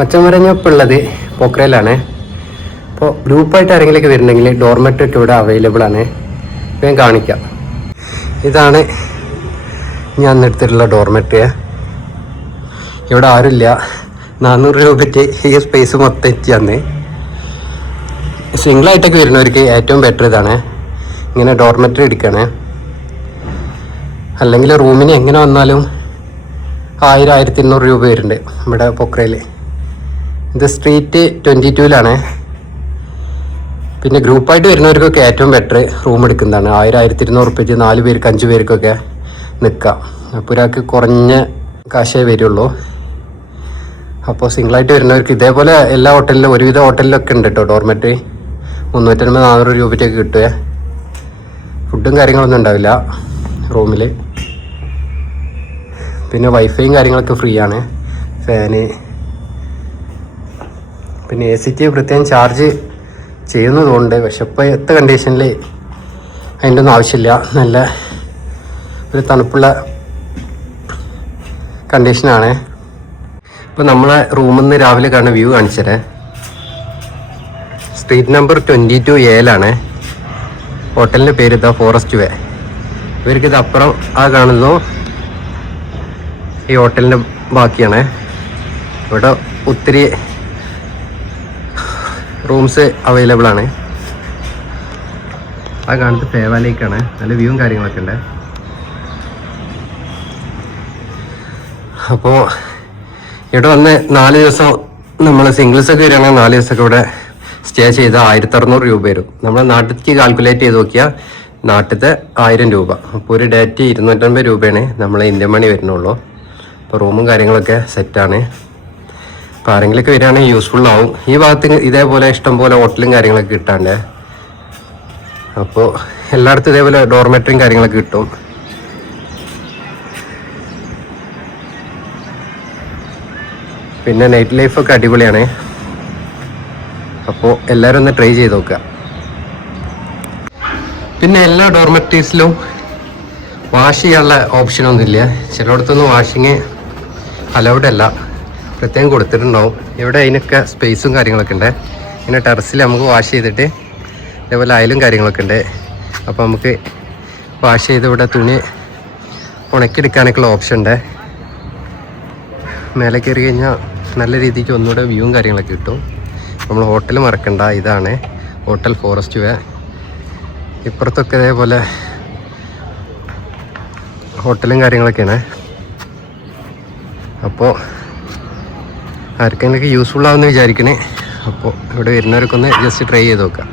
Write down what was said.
മച്ചം പറഞ്ഞപ്പോൾ ഉള്ളത് പോക്രയിലാണ്. അപ്പോൾ ഗ്രൂപ്പായിട്ട് ആരെങ്കിലുമൊക്കെ വരുന്നെങ്കിൽ ഡോർമെറ്ററി ഒക്കെ ഇവിടെ അവൈലബിൾ ആണ്. ഞാൻ കാണിക്കാം. ഇതാണ് ഞാൻ എടുത്തിട്ടുള്ള ഡോർമെറ്ററി. ഇവിടെ ആരുമില്ല. 400 രൂപയ്ക്ക് ഈ സ്പേസ് മൊത്തം എത്തിയാന്ന്. സിംഗിളായിട്ടൊക്കെ വരുന്നവർക്ക് ഏറ്റവും ബെറ്റർ ഇതാണ്. ഇങ്ങനെ ഡോർമെറ്ററി എടുക്കണേ. അല്ലെങ്കിൽ റൂമിന് എങ്ങനെ വന്നാലും 1000-1200 രൂപ വരുന്നുണ്ട് ഇവിടെ പൊക്രയിൽ. ഇത് സ്ട്രീറ്റ് 22-ലാണ്. പിന്നെ ഗ്രൂപ്പായിട്ട് വരുന്നവർക്കൊക്കെ ഏറ്റവും ബെറ്റർ റൂം എടുക്കുന്നതാണ്. 1000-1200 റുപ്യക്ക് 4 പേർക്ക് 5 പേർക്കൊക്കെ നിൽക്കാം. അപ്പോൾ ഒരാൾക്ക് കുറഞ്ഞ കാശേ വരുള്ളൂ. അപ്പോൾ സിംഗിളായിട്ട് വരുന്നവർക്ക് ഇതേപോലെ എല്ലാ ഹോട്ടലിലും ഒരുവിധ ഹോട്ടലിലൊക്കെ ഉണ്ട് കേട്ടോ ഡോർമെറ്ററി. 350-400 രൂപയ്ക്കൊക്കെ കിട്ടുക. ഫുഡും കാര്യങ്ങളൊന്നും ഉണ്ടാവില്ല റൂമിൽ. പിന്നെ വൈഫൈയും കാര്യങ്ങളൊക്കെ ഫ്രീ ആണ്. ഫാന് പിന്നെ AC പ്രത്യേകം ചാർജ് ചെയ്യുന്നതുകൊണ്ട്. പക്ഷെ ഇപ്പോഴത്തെ കണ്ടീഷനിൽ അതിൻ്റെ ഒന്നും ആവശ്യമില്ല. നല്ല ഒരു തണുപ്പുള്ള കണ്ടീഷനാണ്. ഇപ്പോൾ നമ്മളെ റൂമിൽ നിന്ന് രാവിലെ കാണുന്ന വ്യൂ കാണിച്ചത്. സ്ട്രീറ്റ് നമ്പർ 22A ഹോട്ടലിൻ്റെ പേര് ഇതാ ഫോറസ്റ്റ് വേ. ഇവർക്കിത് അപ്പുറം ആ കാണുന്നു ഈ ഹോട്ടലിൻ്റെ ബാക്കിയാണ്. ഇവിടെ ഒത്തിരി റൂംസ് അവൈലബിൾ ആണ്. ആ കാണുന്നത് ഫേവാലേക്കാണ്. നല്ല വ്യൂവും കാര്യങ്ങളൊക്കെ ഉണ്ട്. അപ്പോൾ ഇവിടെ വന്ന് 4 ദിവസം നമ്മൾ സിംഗിൾസൊക്കെ വരികയാണെങ്കിൽ 4 ദിവസമൊക്കെ ഇവിടെ സ്റ്റേ ചെയ്ത് 1600 രൂപ വരും. നമ്മൾ നാട്ടിലേക്ക് കാൽക്കുലേറ്റ് ചെയ്ത് നോക്കിയാൽ നാട്ടിലത്തെ 1000 രൂപ. അപ്പോൾ ഒരു ഡേറ്റ് 250 രൂപയാണ് നമ്മൾ ഇന്ത്യൻ മണി വരുന്നുള്ളൂ. അപ്പോൾ റൂമും കാര്യങ്ങളൊക്കെ സെറ്റാണ്. അപ്പോൾ ആരെങ്കിലുമൊക്കെ വരികയാണെങ്കിൽ യൂസ്ഫുൾ ആവും. ഈ ഭാഗത്ത് ഇതേപോലെ ഇഷ്ടംപോലെ ഹോട്ടലും കാര്യങ്ങളൊക്കെ കിട്ടാണ്ട്. അപ്പോൾ എല്ലായിടത്തും ഇതേപോലെ ഡോർമെറ്ററിയും കാര്യങ്ങളൊക്കെ കിട്ടും. പിന്നെ നൈറ്റ് ലൈഫൊക്കെ അടിപൊളിയാണ്. അപ്പോൾ എല്ലാവരും ഒന്ന് ട്രൈ ചെയ്ത് നോക്കുക. പിന്നെ എല്ലാ ഡോർമെറ്ററീസിലും വാഷ് ചെയ്യാനുള്ള ഓപ്ഷനൊന്നുമില്ല. ചിലയിടത്തൊന്നും വാഷിങ് അലൗഡ് അല്ല, പ്രത്യേകം കൊടുത്തിട്ടുണ്ടാവും. ഇവിടെ അതിനൊക്കെ സ്പേസും കാര്യങ്ങളൊക്കെ ഉണ്ട്. പിന്നെ ടെറസിൽ നമുക്ക് വാഷ് ചെയ്തിട്ട് ഇതേപോലെ അയലും കാര്യങ്ങളൊക്കെ ഉണ്ട്. അപ്പോൾ നമുക്ക് വാഷ് ചെയ്ത് ഇവിടെ തുണി ഉണക്കിയെടുക്കാനൊക്കെയുള്ള ഓപ്ഷൻ ഉണ്ട്. മേലെ കയറി കഴിഞ്ഞാൽ നല്ല രീതിക്ക് ഒന്നുകൂടെ വ്യൂവും കാര്യങ്ങളൊക്കെ കിട്ടും. നമ്മൾ ഹോട്ടൽ മറക്കണ്ട. ഇതാണ് ഹോട്ടൽ ഫോറസ്റ്റ് വേ. ഇപ്പുറത്തൊക്കെ ഇതേപോലെ ഹോട്ടലും കാര്യങ്ങളൊക്കെയാണ്. അപ്പോൾ ആർക്കെങ്കിലൊക്കെ യൂസ്ഫുൾ ആവുമെന്ന് വിചാരിക്കണേ. അപ്പോൾ ഇവിടെ വരുന്നവർക്കൊന്ന് ജസ്റ്റ് ട്രൈ ചെയ്ത് നോക്കാം.